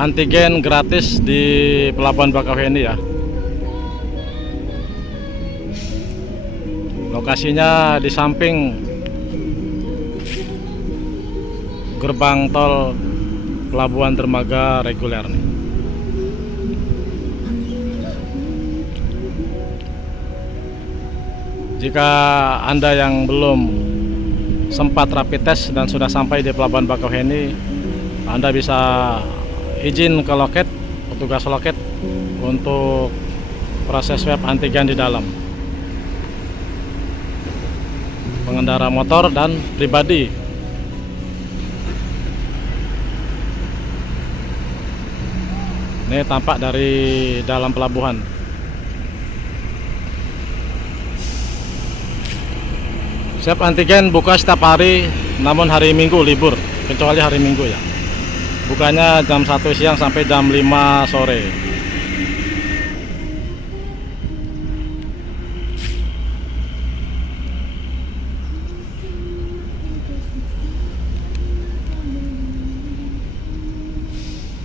antigen gratis di Pelabuhan Bakauheni ya. Lokasinya di samping gerbang tol Pelabuhan Dermaga reguler nih. Jika Anda yang belum sempat rapid test dan sudah sampai di Pelabuhan Bakauheni, Anda bisa izin ke loket, petugas loket untuk proses swab antigen di dalam. Pengendara motor dan pribadi. Ini tampak dari dalam pelabuhan. Swab antigen buka setiap hari, namun hari Minggu libur, kecuali hari Minggu ya. Bukanya jam 1 siang sampai jam 5 sore.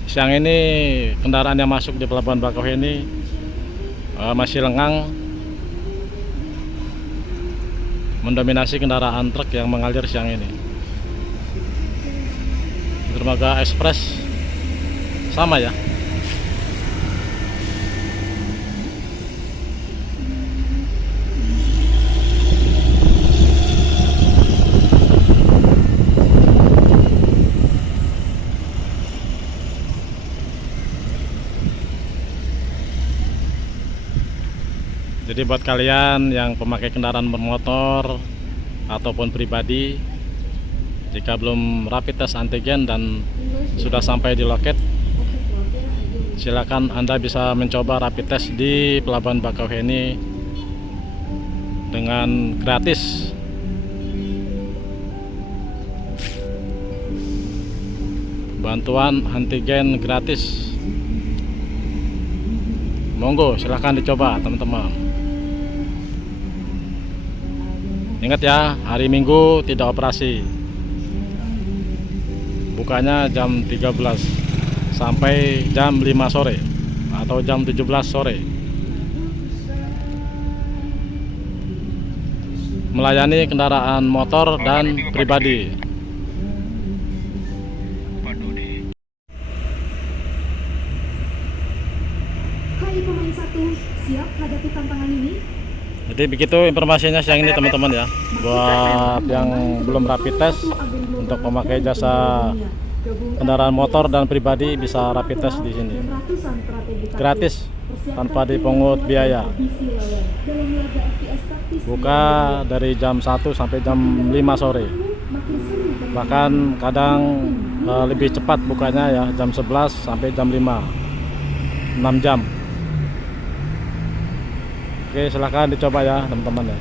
Siang ini kendaraan yang masuk di Pelabuhan Bakauheni masih lengang, mendominasi kendaraan truk yang mengalir siang ini. Dermaga Express sama ya. Jadi buat kalian yang pemakai kendaraan bermotor ataupun pribadi, jika belum rapid test antigen dan sudah sampai di loket, silakan Anda bisa mencoba rapid test di Pelabuhan Bakauheni dengan gratis. Bantuan antigen gratis. Monggo silahkan dicoba teman-teman. Ingat ya, hari Minggu tidak operasi. Bukanya jam 13 sampai jam 5 sore atau jam 17 sore. Melayani kendaraan motor dan pribadi. Hai pemain 1, siap hadapi tantangan ini? Jadi begitu informasinya siang ini teman-teman ya. Buat yang belum rapid test, untuk pemakai jasa kendaraan motor dan pribadi bisa rapid test di sini. Gratis, tanpa dipungut biaya. Buka dari jam 1 sampai jam 5 sore. Bahkan kadang lebih cepat bukanya ya, jam 11 sampai jam 5. 6 jam. Oke, silahkan dicoba ya teman-teman ya.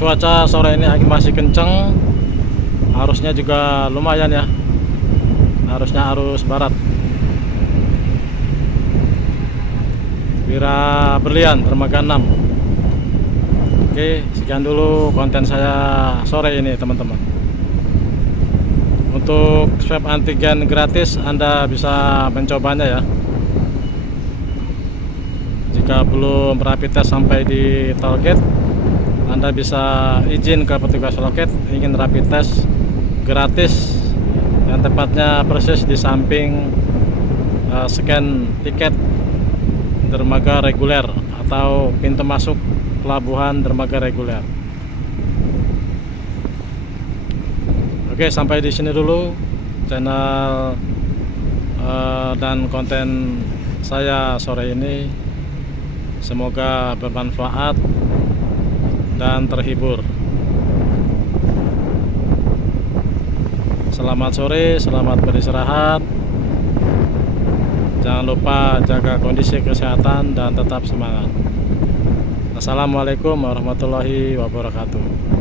cuaca sore ini masih kenceng, arusnya juga lumayan ya, arusnya arus barat. Wira Berlian Dermaga 6. Oke, sekian dulu konten saya sore ini teman-teman. Untuk swab antigen gratis Anda bisa mencobanya ya. Jika belum rapid test sampai di tollgate, Anda bisa izin ke petugas loket ingin rapid test gratis, yang tepatnya persis di samping scan tiket dermaga reguler atau pintu masuk pelabuhan dermaga reguler. Oke, sampai di sini dulu channel dan konten saya sore ini. Semoga bermanfaat dan terhibur. Selamat sore, selamat beristirahat. Jangan lupa jaga kondisi kesehatan dan tetap semangat. Assalamualaikum warahmatullahi wabarakatuh.